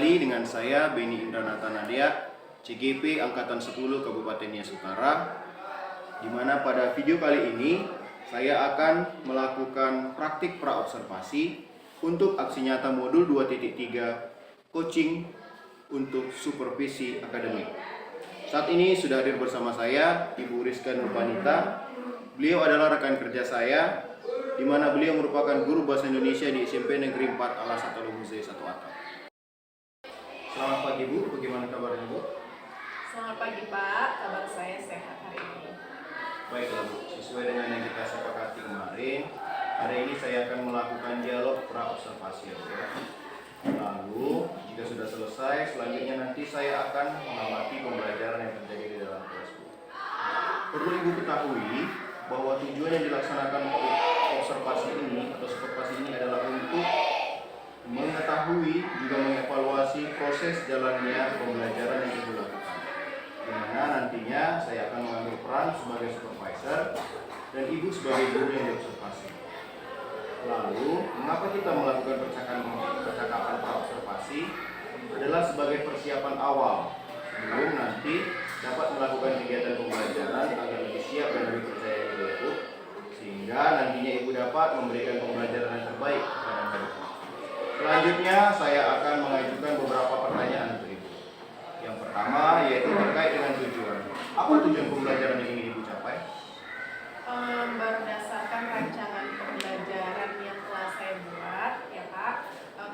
kembali dengan saya Beni Indranata Nadia, CGP Angkatan 10 Kabupaten Nias Utara, di mana pada video kali ini saya akan melakukan praktik praobservasi untuk aksi nyata modul 2.3 coaching untuk supervisi akademik. Saat ini sudah hadir bersama saya Ibu Rizka Nurpanita. Beliau adalah rekan kerja saya, di mana beliau merupakan guru bahasa Indonesia di SMP Negeri 4 Al-Asad Al-Huzai 1 Atap. Selamat pagi Bu, bagaimana kabarnya Bu? Selamat pagi Pak, kabar saya sehat hari ini. Baiklah Bu, sesuai dengan yang kita sepakati kemarin, hari ini saya akan melakukan dialog praobservasi ya. Lalu, jika sudah selesai, selanjutnya nanti saya akan mengamati pembelajaran yang terjadi di dalam kelas Bu. Perlu Ibu ketahui bahwa tujuan yang dilaksanakan observasi ini atau supervisi ini adalah untuk mengetahui juga mengevaluasi proses jalannya pembelajaran yang Ibu lakukan. Di mana nantinya saya akan mengambil peran sebagai supervisor dan Ibu sebagai guru yang diobservasi. Lalu, mengapa kita melakukan percakapan praobservasi adalah sebagai persiapan awal sebelum nanti dapat melakukan kegiatan pembelajaran agar lebih siap dan lebih percaya diri Ibu, sehingga nantinya Ibu dapat memberikan pembelajaran yang terbaik kepada Ibu. Selanjutnya saya akan mengajukan beberapa pertanyaan untuk Ibu. Yang pertama yaitu terkait dengan tujuan. Apa tujuan pembelajaran yang ingin Ibu capai? Berdasarkan rancangan pembelajaran yang telah saya buat, ya Pak,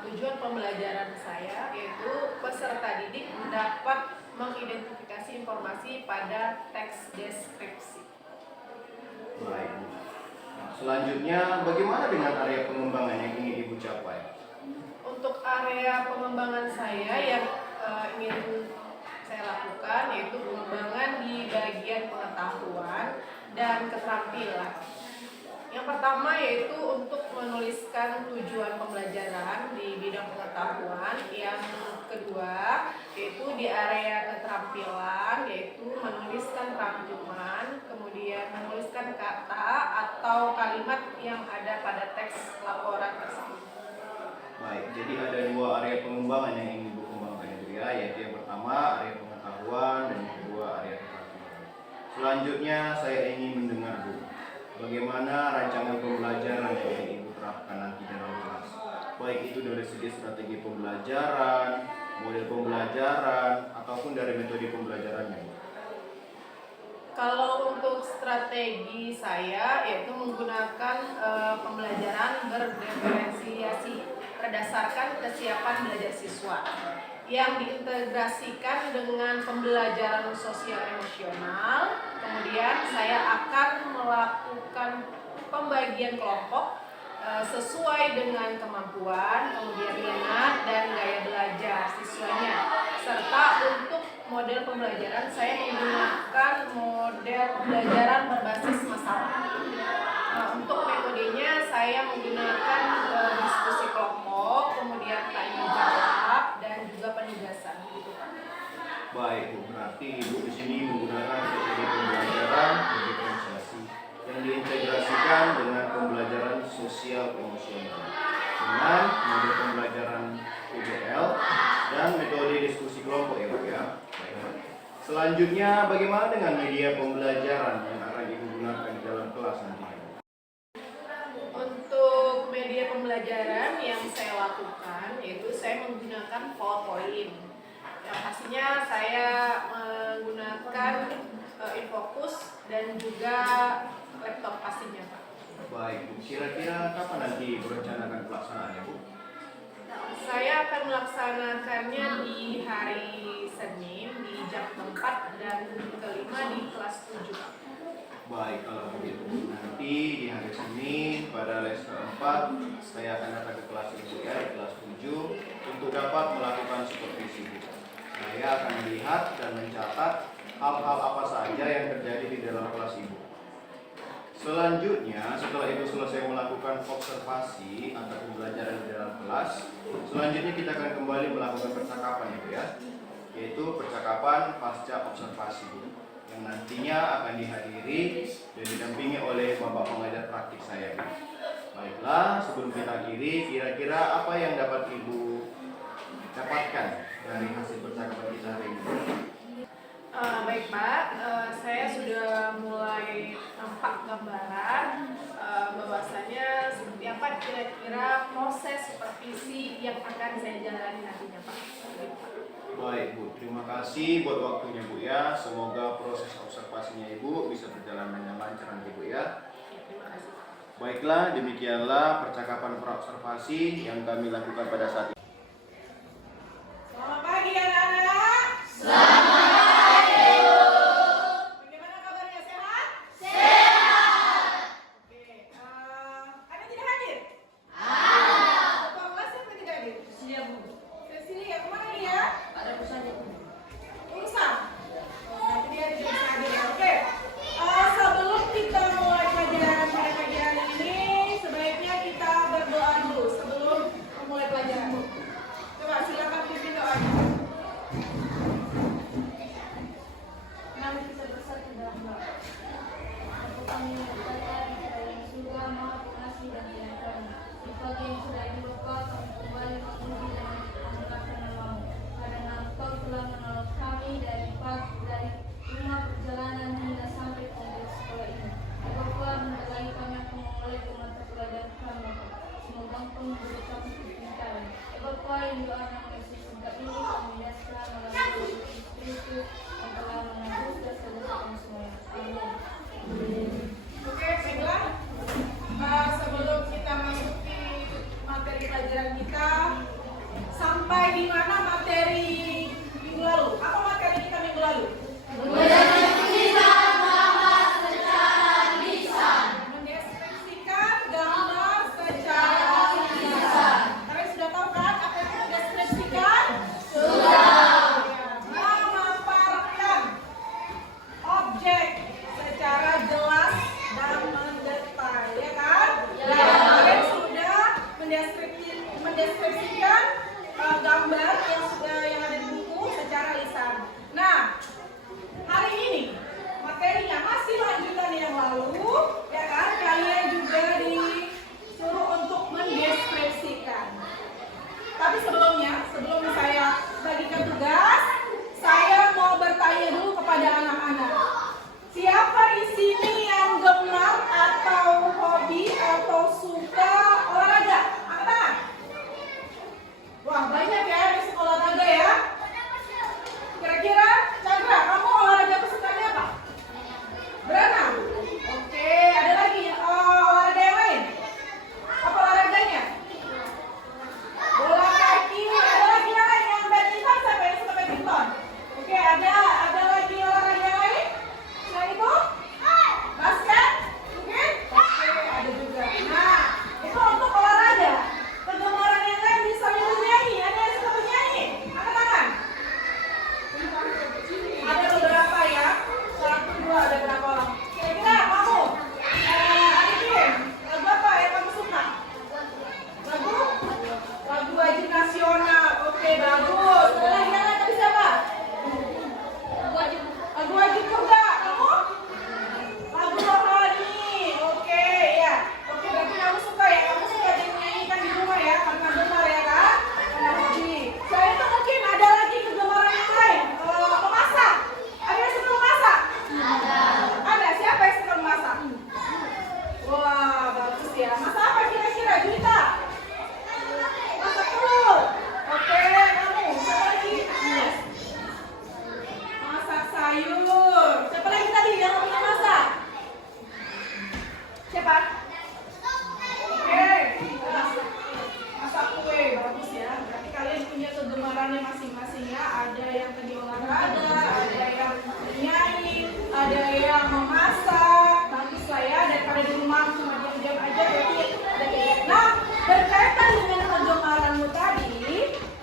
tujuan pembelajaran saya yaitu peserta didik dapat mengidentifikasi informasi pada teks deskripsi. Baik. Nah, selanjutnya bagaimana dengan area pengembangan yang ingin Ibu capai? Untuk area pengembangan saya yang ingin saya lakukan yaitu pengembangan di bagian pengetahuan dan keterampilan. Yang pertama yaitu untuk menuliskan tujuan pembelajaran di bidang pengetahuan. Yang kedua yaitu di area keterampilan yaitu menuliskan rangkuman, kemudian menuliskan kata atau kalimat yang ada pada teks laporan tersebut. Baik, jadi ada dua area pengembangan yang ingin Ibu kembangkan ya, yaitu yang pertama area pengetahuan dan yang kedua area keterampilan. Selanjutnya saya ingin mendengar Bu, bagaimana rancangan pembelajaran yang ingin Ibu terapkan nanti dalam kelas, baik itu dari segi strategi pembelajaran, model pembelajaran, ataupun dari metode pembelajarannya. Kalau untuk strategi saya yaitu menggunakan pembelajaran berdiferensiasi berdasarkan kesiapan belajar siswa yang diintegrasikan dengan pembelajaran sosial emosional. Kemudian saya akan melakukan pembagian kelompok sesuai dengan kemampuan, kemudian minat dan gaya belajar siswanya. Serta untuk model pembelajaran saya menggunakan model pembelajaran berbasis masalah. Untuk metodenya saya menggunakan diskusi kelompok, kemudian tanya jawab dan juga penugasan. Baik Bu, berarti Ibu di sini menggunakan metode pembelajaran diferensiasi yang diintegrasikan dengan pembelajaran sosial emosional dengan metode pembelajaran PBL dan metode diskusi kelompok ya Bu ya. Selanjutnya bagaimana dengan media pembelajaran yang akan Ibu gunakan di dalam kelas nanti? Untuk media pembelajaran yang saya lakukan yaitu saya menggunakan PowerPoint. Yang pastinya saya menggunakan Infocus dan juga laptop pastinya Pak. Baik Bu, kira-kira kapan nanti berencanakan pelaksanaannya Bu? Saya akan melaksanakannya di hari Senin di jam 4 dan kelima di kelas 7. Baik, kalau begitu nanti di hari Senin pada les keempat saya akan datang ke kelas Ibu ya, di kelas 7 untuk dapat melakukan supervisi. Saya akan melihat dan mencatat hal-hal apa saja yang terjadi di dalam kelas Ibu. Selanjutnya, setelah Ibu selesai melakukan observasi atau pembelajaran di dalam kelas, selanjutnya kita akan kembali melakukan percakapan Ibu ya, yaitu percakapan pasca observasi yang nantinya akan dihadiri dan didampingi oleh Bapak pengajar praktik saya. Baiklah, sebelum kita akhiri, kira-kira apa yang dapat Ibu dapatkan dari hasil percakapan kita hari ini? Baik Pak, saya sudah mulai nampak gambaran bahwasanya seperti apa kira-kira proses supervisi yang akan saya jalani nantinya Pak. Baik Bu, terima kasih buat waktunya Bu ya. Semoga proses observasinya Ibu bisa berjalan dengan lancar nanti Bu ya. Terima kasih. Baiklah, demikianlah percakapan praobservasi yang kami lakukan pada saat ini. Selamat pagi anak-anak. Bagaimana kabarnya, sehat? Oke, ada tidak hadir? Ketua kelas siapa yang tidak hadir? Cecilia, kemana dia? Urusan? Nanti dia tidak bisa hadir ya. Oke, sebelum kita mulai pelajaran pada pagi hari ini, sebaiknya kita berdoa dulu sebelum memulai pelajaran. Coba silakan pimpin doanya. Mari kita bersatu dalam doa. Bapa kami yang berada di dalam surga, Maha Pengasih dan Penyayang. Di pagi yang sudah dibuka, kami kembali memuji dan mengangkat nama-Mu. Karena Engkau telah menolong kami dari rumah perjalanan hingga sampai ke sekolah ini. Bapa, mendalai kami akan memulai ke mata pelajaran kami. Semoga Engkau memberi kami kepintaran. Bapa, yang doa nama Yesus singkat ini kami dasarkan melalui Kristus yang telah menebus dosa-dosa kami semua. Amin. Oke, baiklah. Sebelum kita masuki materi pelajaran kita, sampai di mana materi minggu lalu? Apa materi kita minggu lalu? Mendeskripsikan gambar secara lisan. Kalian sudah tahu kan apa yang mendeskripsikan? Memaparkan objek secara jelas dan mendetail, ya kan? Kalian sudah mendeskripsikan gambar yang ada di buku secara lisan. Nah, hari ini materinya masih lanjutan yang lalu, ya kan? Kalian juga disuruh untuk mendeskripsikan. Tapi sebelum saya bagikan tugas, saya mau bertanya dulu kepada anak-anak. Siapa di sini yang gemar atau hobi atau suka olahraga? Angkat tangan. Wah, banyak ya yang suka olahraga ya. Kira-kira, Chandra, kamu olahraga kesukaannya apa? Berenang. Oke, ada lagi olahraga yang lain? Apa olahraganya? Bola kaki. Ada lagi yang lain yang badminton? Siapa yang suka badminton? Oke, ada lagi olahraga yang lain? Selain itu? Basket? Mungkin? Oke, ada juga. Nah, itu untuk olahraga. Kegemaran yang lain bisa bernyanyi. Ada yang suka bernyanyi? Angkat tangan. Ada beberapa ya. 1, 2, ada berapa orang? Kira-kira kamu? Arifin, lagu apa yang kamu suka? Lagu wajib nasional. Oke, bagus. Ada lagi yang lain tadi siapa? Lagu wajib juga. Kamu? Lagu rohani. Oke, ya. Oke, berarti kamu suka ya. Kamu suka nyanyikan di rumah ya. Karena benar ya kan? Karena hobi. Selain itu mungkin ada lagi kegemaran yang lain. Memasak. Ada yang suka memasak? Ada. Siapa yang suka memasak? Wah, bagus ya. Masak apa kira-kira? Juwita? Masak telur. Oke, kamu. Siapa lagi? Masak sayur. Siapa lagi tadi yang punya masak? Siapa? Oke. Masak kue. Bagus ya. Berarti kalian punya kegemarannya masing-masing ya. Ada yang tadi olahraga, ada yang nyanyi, ada yang memasak. Bagus lah ya. Daripada di rumah cuma diam-diam aja. Berarti ada kegiatan. Nah, berkaitan dengan kegemaranmu tadi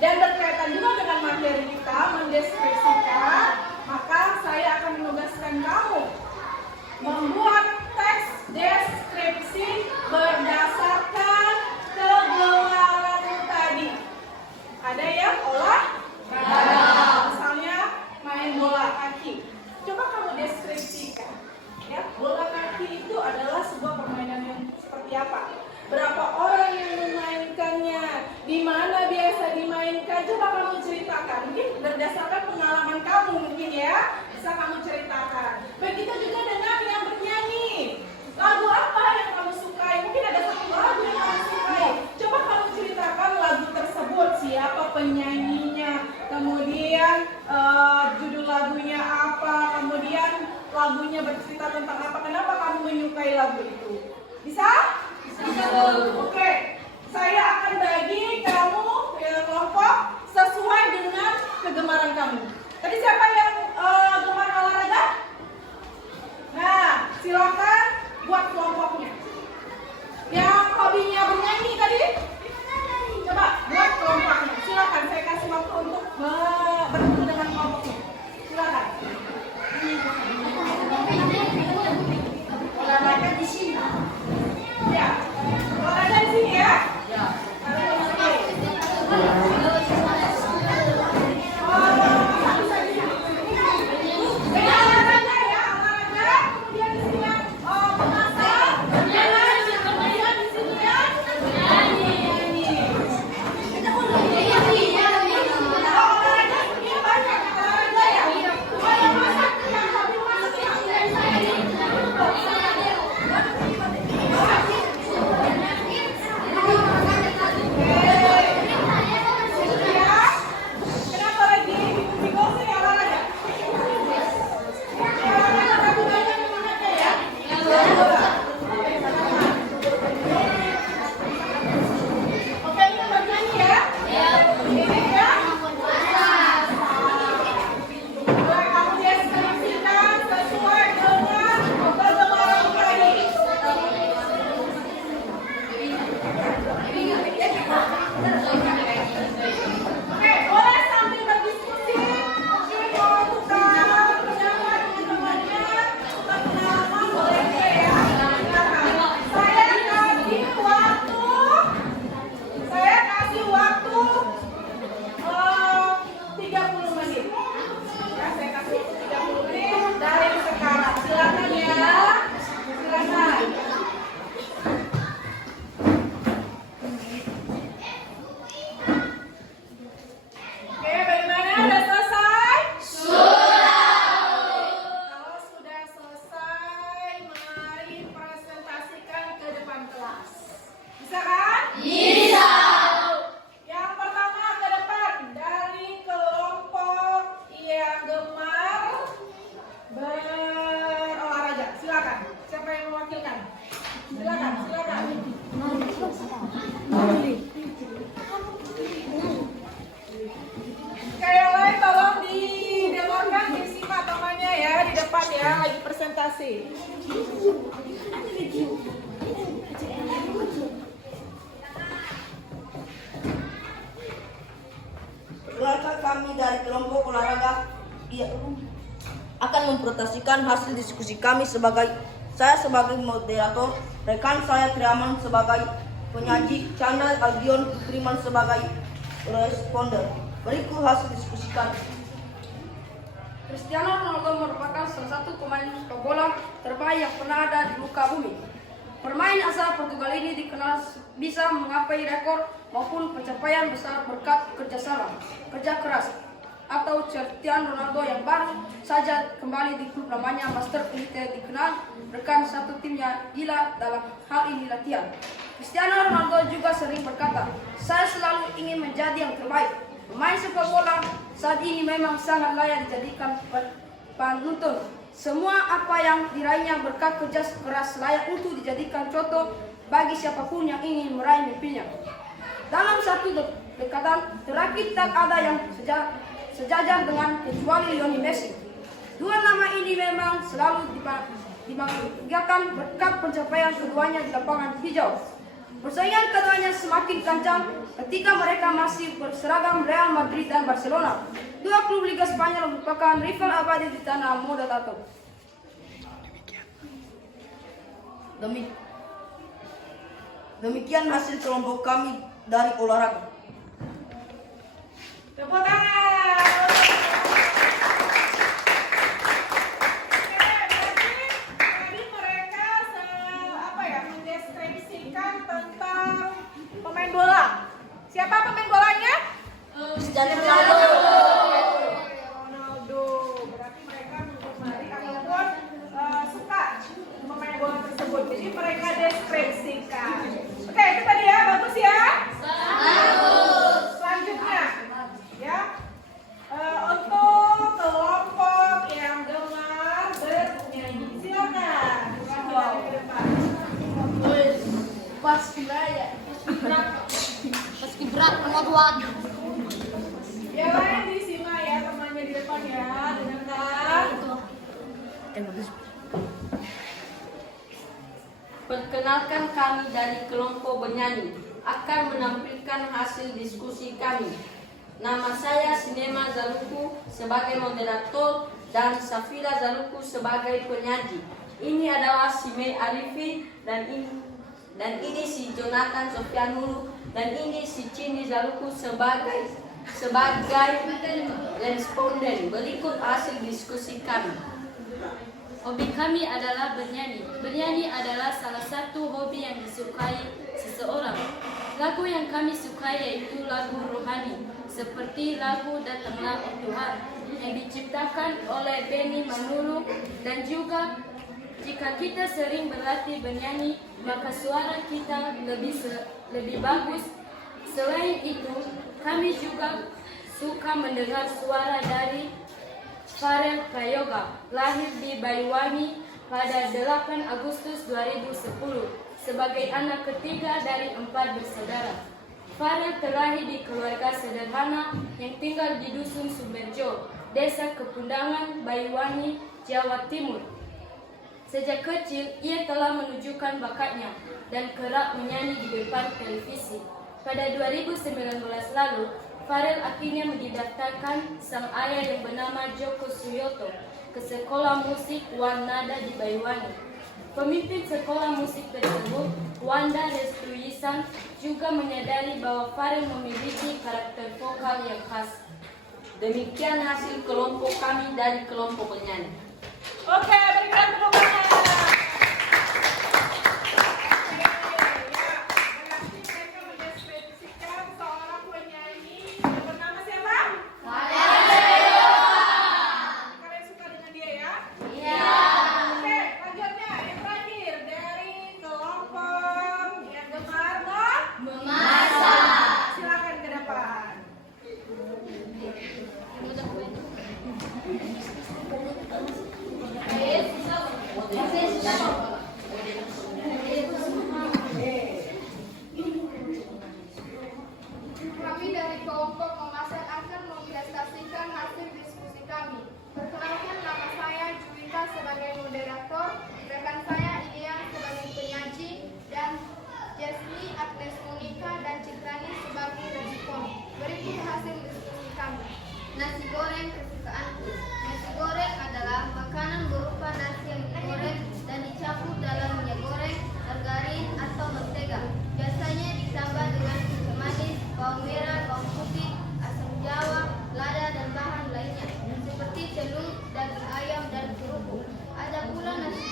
dan berkaitan juga dengan materi kita mendeskripsikan, maka saya akan menugaskan kamu membuat teks deskripsi berdasarkan kegemaranmu tadi. Ada yang olahraga, misalnya ya. Bisa kamu ceritakan. Begitu juga dengan yang bernyanyi. Lagu apa yang kamu sukai? Mungkin ada satu lagu yang kamu sukai. Coba kamu ceritakan lagu tersebut. Siapa penyanyinya? Kemudian judul lagunya apa? Kemudian lagunya bercerita tentang apa? Kenapa kamu menyukai lagu itu? Bisa? Bisa. Oke. Saya akan bagi kamu kelompok sesuai dengan kegemaran kamu. Tadi siapa yang gemar olahraga? Nah, silakan buat kelompoknya. Yang hobinya bernyanyi tadi? Coba buat kelompoknya. Silakan, saya kasih waktu untuk bertemu dengan kelompoknya. Silakan. Olahraga di sini. Ya, olahraga di sini ya. Ya. Kayak lain tolong didemokan, disimak temannya ya di depan ya, lagi presentasi. Perkenalkan, kami dari kelompok olahraga akan mempresentasikan hasil diskusi kami saya sebagai moderator, rekan saya Triaman sebagai penyaji, Chandra Aldion Triman sebagai responder. Berikut hasil diskusi kami. Cristiano Ronaldo merupakan salah satu pemain sepak bola terbaik yang pernah ada di muka bumi. Pemain asal Portugal ini dikenal bisa menggapai rekor maupun pencapaian besar berkat kerja keras. Atau Cristiano Ronaldo yang baru saja kembali di klub namanya Manchester United dikenal rekan satu timnya gila dalam hal ini latihan. Cristiano Ronaldo juga sering berkata, "Saya selalu ingin menjadi yang terbaik." Pemain sepak bola saat ini memang sangat layak dijadikan panutan. Semua apa yang diraihnya berkat kerja keras layak untuk dijadikan contoh bagi siapapun yang ingin meraih mimpinya. Dalam satu dekade terakhir tak ada yang sejajar dengan kecuali Lionel Messi. Dua nama ini memang selalu dibanggakan berkat pencapaian keduanya di lapangan hijau. Persaingan keduanya semakin kencang ketika mereka masih berseragam Real Madrid dan Barcelona. Dua klub Liga Spanyol merupakan rival abadi di tanah moda tato. Demikian hasil kelompok kami dari olahraga. Tepuk tangan. Tadi mereka mendeskripsikan tentang pemain bola. Siapa pemain bolanya? Cristiano Ronaldo. Ronaldo. Berarti Perkenalkan, kami dari kelompok bernyanyi akan menampilkan hasil diskusi kami. Nama saya Sinema Zaluku sebagai moderator dan Safira Zaluku sebagai penyaji. Ini adalah si Mei Alifi dan ini si Jonathan Sofianulu dan ini si Cindy Zaluku sebagai responden. Berikut hasil diskusi kami. Hobi kami adalah bernyanyi. Bernyanyi adalah salah satu hobi yang disukai seseorang. Lagu yang kami sukai yaitu lagu rohani, seperti lagu Datanglah Oh Tuhan yang diciptakan oleh Benny Manulu, dan juga jika kita sering berlatih bernyanyi, maka suara kita lebih bagus. Selain itu, kami juga suka mendengar suara dari Farel Prayoga, lahir di Banyuwangi pada 8 Agustus 2010 sebagai anak ketiga dari 4 bersaudara. Farel terlahir di keluarga sederhana yang tinggal di Dusun Sumberjo, Desa Kepundangan, Banyuwangi, Jawa Timur. Sejak kecil, ia telah menunjukkan bakatnya dan kerap menyanyi di depan televisi. Pada 2019 lalu, Farel akhirnya mendaftarkan sang ayah yang bernama Joko Suyoto ke Sekolah Musik Wanada di Banyuwangi. Pemimpin sekolah musik tersebut, Wanda Restuyisan, juga menyadari bahwa Farel memiliki karakter vokal yang khas. Demikian hasil kelompok kami dari kelompok penyanyi. Oke, berikan tepuk tangan. Kami dari kelompok memasak akan mempresentasikan hasil diskusi kami. Perkenalkan, nama saya Juwita sebagai moderator, rekan saya Ilia sebagai penyaji, dan Jasmine, Agnes Monica, dan Citrani sebagai respon. Berikut hasil diskusi kami. Nasi goreng kesukaanku. Nasi goreng adalah makanan berupa nasi yang digoreng dan dicampur dalam minyak goreng, margarin, atau mentega. Biasanya ditambah dengan susu manis, bawang merah, bawang putih, asam jawa, lada, dan bahan lainnya seperti telur, daging ayam, dan kerupuk. Ada pula nasi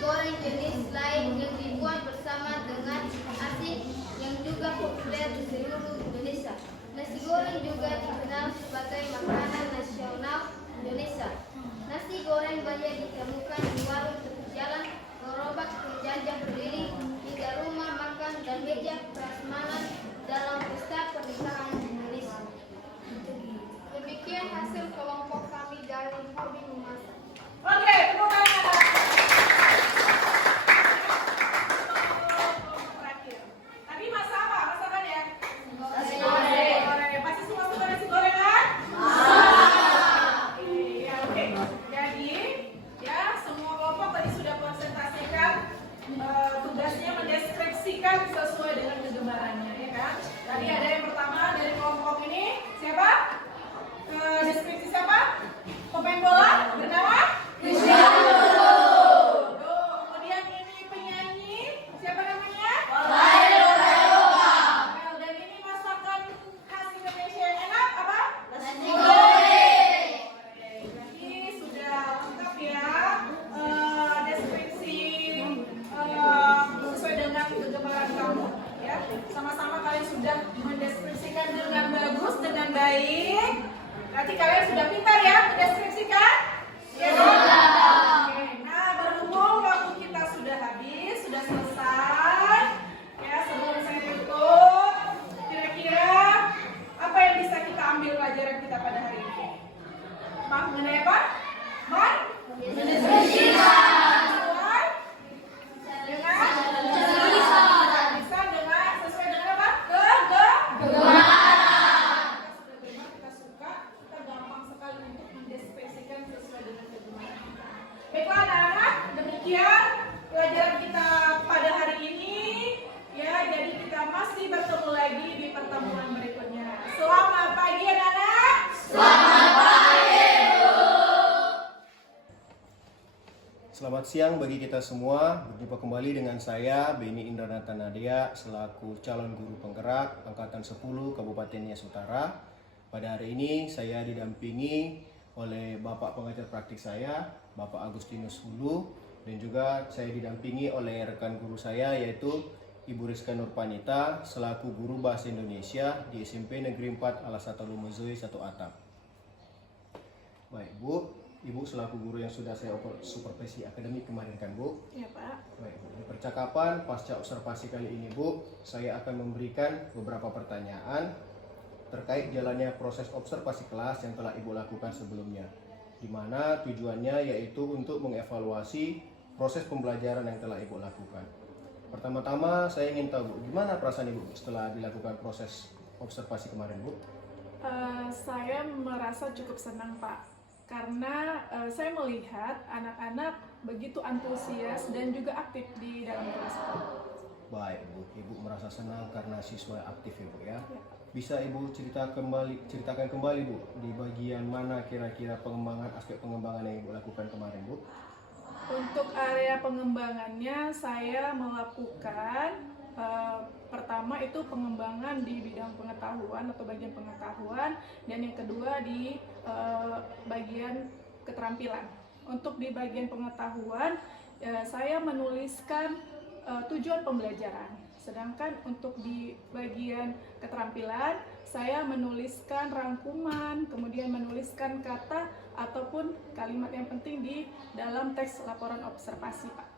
goreng jenis lain yang dibuat bersama dengan asin yang juga populer di seluruh Indonesia. Nasi goreng juga dikenal sebagai makanan nasional Indonesia. Nasi goreng banyak ditemukan di warung tepi jalan, gerobak penjajah keliling, hingga rumah makan dan meja prasmanan dalam pesta pernikahan Indonesia. Demikian hasil kelompok kami dari hobi memasak. Oke, tepuk tangan. Terakhir. Tadi masak apa? Masakan ya? Nasi goreng. Pasti semua suka nasi goreng kan? Iya, oke. Jadi, ya semua kelompok tadi sudah presentasikan tugasnya mendeskripsikan sesuai dengan kegemarannya, ya kan? Tadi ada yang pertama dari kelompok ini, siapa? Deskripsi siapa? Pemain bola bernama? Kemudian ini penyanyi, siapa namanya? Dan ini masakan khas Indonesia yang enak apa? Nasi goreng. Jadi sudah lengkap ya deskripsi sesuai dengan kegemaran kamu ya. Sama-sama kalian sudah mendeskripsikan dengan bagus, dengan baik. Berarti kalian sudah pintar ya mendeskripsikan? Ya sudah. Oke, nah berhubung waktu kita sudah habis, sudah selesai. Ya, sebelum saya tutup, kira-kira apa yang bisa kita ambil pelajaran kita pada hari ini? Mengenai apa? Mendeskripsikan. Bisa dengan sesuai dengan apa? Kita suka, kita gampang sekali untuk mendeskripsikan sesuai dengan kegemaran kita. Baiklah anak-anak, demikian pelajaran kita pada hari Selamat siang bagi kita semua. Berjumpa kembali dengan saya Beni Indranata Nadia selaku calon guru penggerak angkatan 10 Kabupaten Nias Utara. Pada hari ini saya didampingi oleh Bapak pengajar praktik saya, Bapak Agustinus Hulu, dan juga saya didampingi oleh rekan guru saya yaitu Ibu Rizka Nurpanita selaku guru bahasa Indonesia di SMP Negeri 4 Alasata Lumezoi 1 Atap. Baik Bu, Ibu selaku guru yang sudah saya supervisi akademik kemarin kan Bu? Ya Pak. Baik Bu, di percakapan pasca observasi kali ini Bu, saya akan memberikan beberapa pertanyaan terkait jalannya proses observasi kelas yang telah Ibu lakukan sebelumnya, di mana tujuannya yaitu untuk mengevaluasi proses pembelajaran yang telah Ibu lakukan. Pertama-tama saya ingin tahu Bu, gimana perasaan Ibu setelah dilakukan proses observasi kemarin Bu? Saya merasa cukup senang Pak, karena saya melihat anak-anak begitu antusias dan juga aktif di dalam kelas Pak. Baik Bu, Ibu merasa senang karena siswa aktif Ibu ya. Ya. Bisa Ibu ceritakan kembali Bu, di bagian mana kira-kira aspek pengembangan yang Ibu lakukan kemarin Bu? Untuk area pengembangannya saya melakukan pertama itu pengembangan di bidang pengetahuan atau bagian pengetahuan, dan yang kedua di bagian keterampilan. Untuk di bagian pengetahuan saya menuliskan tujuan pembelajaran, sedangkan untuk di bagian keterampilan saya menuliskan rangkuman, kemudian menuliskan kata ataupun kalimat yang penting di dalam teks laporan observasi Pak.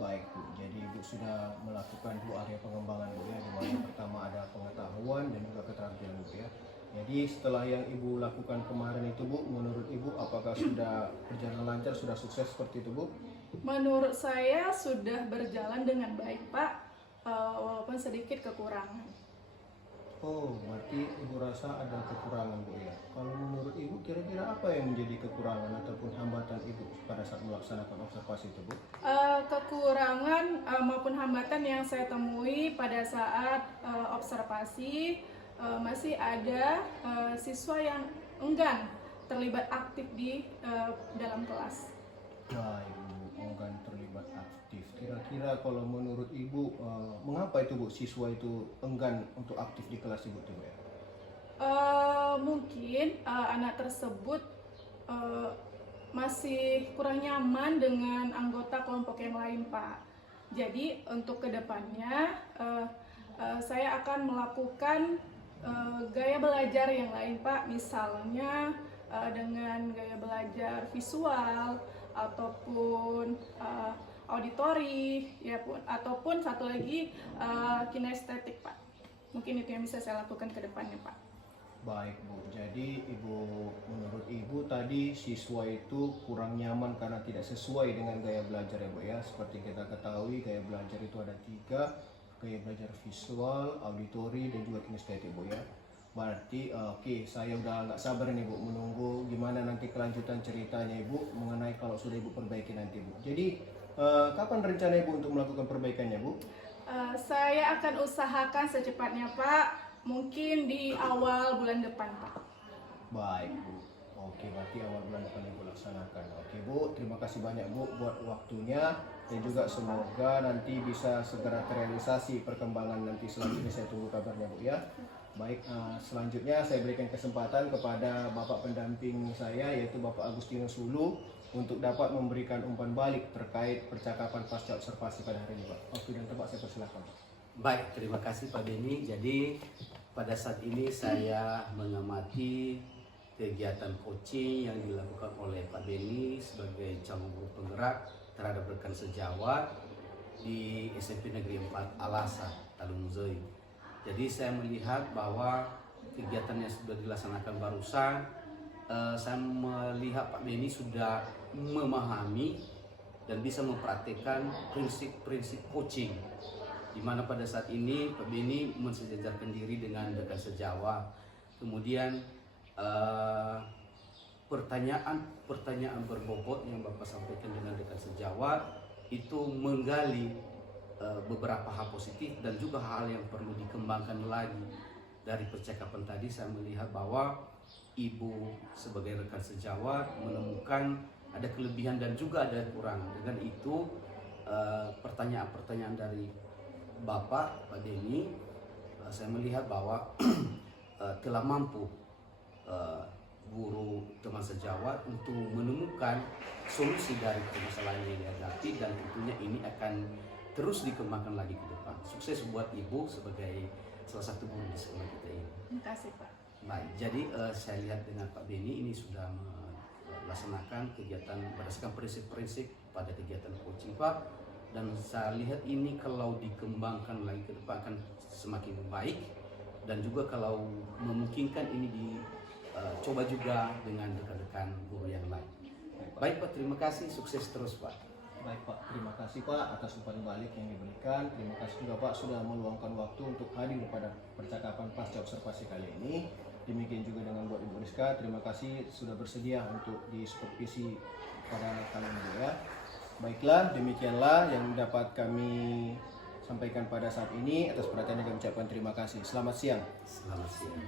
Baik Bu, jadi Ibu sudah melakukan 2 area pengembangan Bu ya, di mana pertama ada pengetahuan dan juga keterampilan Bu ya. Jadi setelah yang Ibu lakukan kemarin itu Bu, menurut Ibu apakah sudah berjalan lancar, sudah sukses seperti itu Bu? Menurut saya sudah berjalan dengan baik Pak, walaupun sedikit kekurangan. Oh, berarti Ibu rasa ada kekurangan Bu ya. Kalau menurut Ibu kira-kira apa yang menjadi kekurangan ataupun hambatan Ibu pada saat melaksanakan observasi itu Bu? Kekurangan maupun hambatan yang saya temui pada saat observasi, masih ada siswa yang enggan terlibat aktif di dalam kelas. Baik Bu, enggan terlibat aktif. Kira-kira kalau menurut Ibu, mengapa itu Bu siswa itu enggan untuk aktif di kelas Ibu itu Bu ya? Mungkin anak tersebut masih kurang nyaman dengan anggota kelompok yang lain Pak. Jadi untuk kedepannya saya akan melakukan gaya belajar yang lain Pak, misalnya dengan gaya belajar visual ataupun auditori ya pun, ataupun satu lagi kinestetik Pak. Mungkin itu yang bisa saya lakukan ke depannya Pak. Baik Bu, jadi menurut Ibu tadi siswa itu kurang nyaman karena tidak sesuai dengan gaya belajar ya Bu ya. Seperti kita ketahui gaya belajar itu ada 3, gaya belajar visual, auditori, dan juga kinestetik Bu ya. Berarti oke, saya udah nggak sabar nih Bu menunggu gimana nanti kelanjutan ceritanya Ibu mengenai kalau sudah Ibu perbaiki nanti Bu. Jadi kapan rencana Ibu untuk melakukan perbaikannya Bu? Saya akan usahakan secepatnya Pak, mungkin di awal bulan depan Pak. Baik Bu, oke berarti awal bulan depan Ibu laksanakan. Oke Bu, terima kasih banyak Bu buat waktunya, dan juga semoga nanti bisa segera terrealisasi perkembangan nanti selanjutnya. Saya tunggu kabarnya Bu ya. Baik, selanjutnya saya berikan kesempatan kepada Bapak pendamping saya yaitu Bapak Agustinus Hulu untuk dapat memberikan umpan balik terkait percakapan pasca observasi pada hari ini Pak. Waktu dan tempat saya persilakan Pak. Baik, terima kasih Pak Beni. Jadi pada saat ini saya mengamati kegiatan coaching yang dilakukan oleh Pak Beni sebagai calon guru penggerak terhadap rekan sejawat di SMP Negeri 4 Alasa, Talungzoi. Jadi saya melihat bahwa kegiatan yang sudah dilaksanakan barusan, saya melihat Pak Beni sudah memahami dan bisa mempraktikkan prinsip-prinsip coaching, di mana pada saat ini Pak Beni mensejajarkan diri dengan rekan sejawat. Kemudian pertanyaan berbobot yang Bapak sampaikan dengan rekan sejawat itu menggali beberapa hal positif dan juga hal yang perlu dikembangkan lagi. Dari percakapan tadi saya melihat bahwa Ibu sebagai rekan sejawat menemukan ada kelebihan dan juga ada kurang. Dengan itu pertanyaan-pertanyaan dari Bapak Pak Denny, saya melihat bahwa telah mampu guru teman sejawat untuk menemukan solusi dari permasalahan yang dihadapi, dan tentunya ini akan terus dikembangkan lagi ke depan. Sukses buat Ibu sebagai salah satu guru di sekolah kita ini. Terima kasih Pak. Baik, jadi saya lihat dengan Pak Denny ini sudah melaksanakan kegiatan berdasarkan prinsip-prinsip pada kegiatan coaching Pak, dan saya lihat ini kalau dikembangkan lagi ke depan akan semakin baik, dan juga kalau memungkinkan ini dicoba juga dengan rekan-rekan guru yang lain. Baik Pak, terima kasih, sukses terus Pak. Baik Pak, terima kasih Pak atas umpan balik yang diberikan. Terima kasih juga Pak sudah meluangkan waktu untuk hadir pada percakapan pasca observasi kali ini. Demikian juga dengan buat Ibu Rizka, terima kasih sudah bersedia untuk disupervisi pada kalian ya. Baiklah, demikianlah yang dapat kami sampaikan pada saat ini. Atas perhatiannya kami ucapkan terima kasih. Selamat siang. Selamat siang.